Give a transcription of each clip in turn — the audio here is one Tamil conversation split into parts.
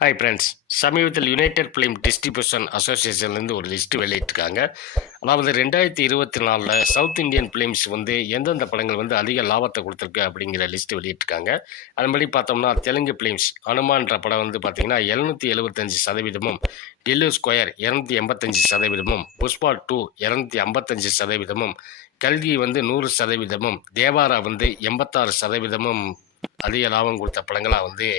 ஹாய் ஃப்ரெண்ட்ஸ் சமீபத்தில் யுனைடெட் ஃபிலிம் டிஸ்ட்ரிபியூஷன் அசோசியேஷன்லேருந்து ஒரு லிஸ்ட் வெளியிட்டிருக்காங்க. அதாவது ரெண்டாயிரத்தி இருபத்தி நாலில் சவுத் இந்தியன் ஃபிலிம்ஸ் வந்து எந்தெந்த படங்கள் வந்து அதிக லாபத்தை கொடுத்துருக்கு அப்படிங்கிற லிஸ்ட் வெளியிட்டிருக்காங்க. அதன்படி பார்த்தோம்னா தெலுங்கு ஃபிலிம்ஸ் அனுமான்ற படம் வந்து பார்த்திங்கன்னா எழுநூற்றி எழுபத்தஞ்சு சதவீதமும் டெல்லு ஸ்கொயர் இரநூத்தி எண்பத்தஞ்சு சதவீதமும் புஷ்பா டூ இரநூத்தி ஐம்பத்தஞ்சு சதவீதமும் கல்கி வந்து நூறு சதவீதமும் தேவாரா வந்து எண்பத்தாறு சதவீதமும் அதிக லாபம் கொடுத்த படங்களாக வந்து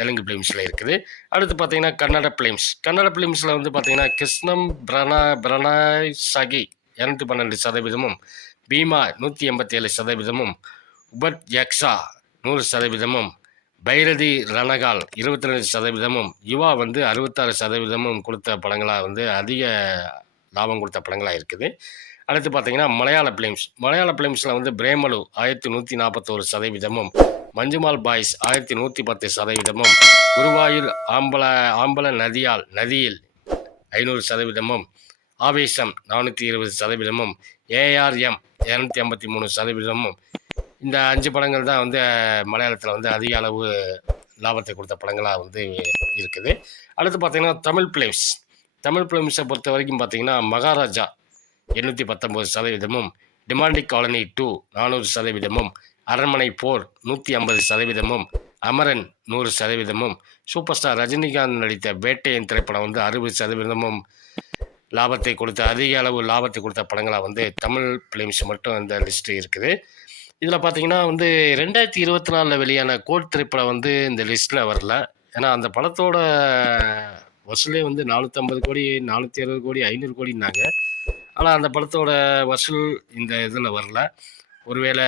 தெலுங்கு ஃபிலிம்ஸில் இருக்குது. அடுத்து பார்த்தீங்கன்னா கன்னட ஃபிலிம்ஸ் கன்னட ஃபிலிம்ஸில் வந்து பார்த்தீங்கன்னா கிருஷ்ணம் பிரணா பிரணாய் சகி இரநூத்தி பன்னெண்டு சதவீதமும் பீமா நூற்றி எண்பத்தி ஏழு சதவீதமும் உபட் யக்ஷா நூறு சதவீதமும் பைரதி ரணகால் இருபத்தி ரெண்டு சதவீதமும் யுவா வந்து அறுபத்தாறு சதவீதமும் கொடுத்த படங்களாக வந்து அதிக லாபம் கொடுத்த படங்களாக இருக்குது. அடுத்து பார்த்தீங்கன்னா மலையாள ஃபிலிம்ஸ் மலையாள ஃபிலிம்ஸில் வந்து பிரேமலு ஆயிரத்தி நூற்றி நாற்பத்தோரு சதவீதமும் மஞ்சுமால் பாய்ஸ் ஆயிரத்தி நூற்றி பத்து சதவீதமும் குருவாயூர் ஆம்பல ஆம்பல நதியால் நதியில் ஐநூறு சதவீதமும் ஆவேசம் நானூற்றி இருபது சதவீதமும் ஏஆர்எம் இரநூத்தி ஐம்பத்தி மூணு சதவீதமும். இந்த அஞ்சு படங்கள் தான் வந்து மலையாளத்தில் வந்து அதிக அளவு லாபத்தை கொடுத்த படங்களாக வந்து இருக்குது. அடுத்து பார்த்தீங்கன்னா தமிழ் ஃபிலிம்ஸ் தமிழ் ஃபிலிம்ஸை பொறுத்த வரைக்கும் பார்த்தீங்கன்னா மகாராஜா எண்ணூற்றி பத்தொம்போது சதவீதமும் டிமாண்டிக் காலனி டூ நானூறு சதவீதமும் அரண்மனை போர் நூற்றி ஐம்பது சதவீதமும் அமரன் நூறு சதவீதமும் சூப்பர் ஸ்டார் ரஜினிகாந்த் நடித்த வேட்டையன் திரைப்படம் வந்து அறுபது சதவீதமும் லாபத்தை கொடுத்த அதிக அளவு லாபத்தை கொடுத்த படங்களாக வந்து தமிழ் ஃபிலிம்ஸ் மட்டும் இந்த லிஸ்ட்டு இருக்குது. இதில் பார்த்தீங்கன்னா வந்து ரெண்டாயிரத்தி இருபத்தி நாலில் வெளியான கோட் திரைப்படம் வந்து இந்த லிஸ்ட்டில் வரல. ஏன்னா அந்த படத்தோட வசூலே வந்து நானூற்றம்பது கோடி நானூற்றி அறுபது கோடி ஐநூறு கோடினாங்க ஆனால் அந்த படத்தோட வசூல் இந்த இதில் வரல. ஒருவேளை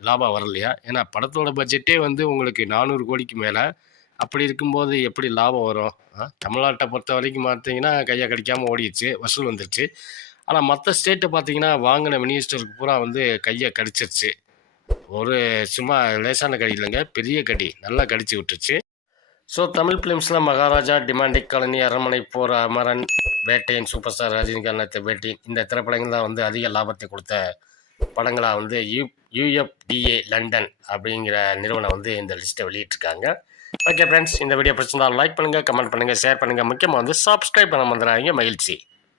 லாபம் வரலையா? ஏன்னா படத்தோட பட்ஜெட்டே வந்து உங்களுக்கு நானூறு கோடிக்கு மேலே. அப்படி இருக்கும்போது எப்படி லாபம் வரும்? தமிழ்நாட்டை பொறுத்த வரைக்கும் பார்த்தீங்கன்னா கையை கடிக்காமல் ஓடிடுச்சு வசூல் வந்துருச்சு. ஆனால் மற்ற ஸ்டேட்டை பார்த்தீங்கன்னா வாங்கின மினிஸ்டருக்கு பூரா வந்து கையை கடிச்சிருச்சு. ஒரு சும்மா லேசான கடி இல்லைங்க பெரிய கடி. நல்லா கடிச்சு விட்டுருச்சு. So Tamil ஃபிலிம்ஸில் Maharaja Demonte Colony Aranmanai four Amaran Vettaiyan super star Rajinikanth நடித்த வேட்டி இந்த திரைப்படங்கள் தான் வந்து அதிக லாபத்தை கொடுத்த படங்களாக வந்து யூ யூஎஃப்டிஏ லண்டன் அப்படிங்கிற நிறுவனம் வந்து இந்த லிஸ்ட்டை வெளியிட்டிருக்காங்க. ஓகே ஃப்ரெண்ட்ஸ் இந்த வீடியோ பிடிச்சிருந்தால் லைக் பண்ணுங்கள் கமெண்ட் பண்ணுங்கள் ஷேர் பண்ணுங்கள் முக்கியமாக வந்து சப்ஸ்கிரைப் பண்ண வந்துடுறாங்க மகிழ்ச்சி.